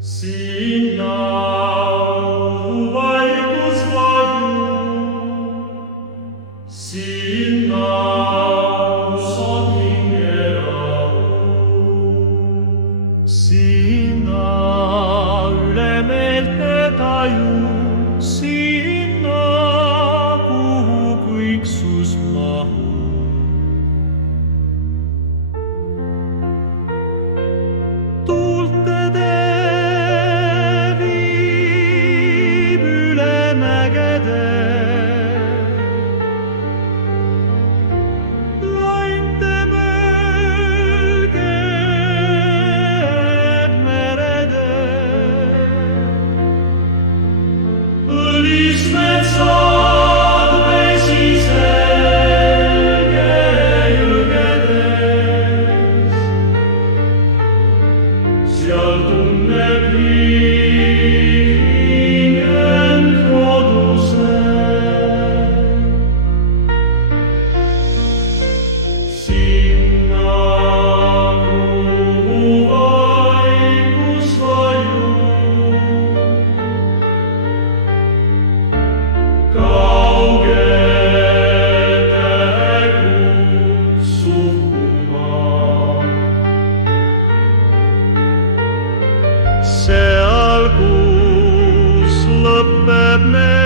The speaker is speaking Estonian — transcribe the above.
Sinna vaikus vaju, sinna saad hingerahu. Sinna üle meelte taju, sinna, kuhu kõiksus mahub. Tuulte tee viib üle mägede, lainte möll keeb merede. Õlismetsad vesi selge jõgedes, seal tunneb hingend koduse. Sinna, kuhu vaikus vajub, kaugete kutsub kumma. Seal, kus lõpeb me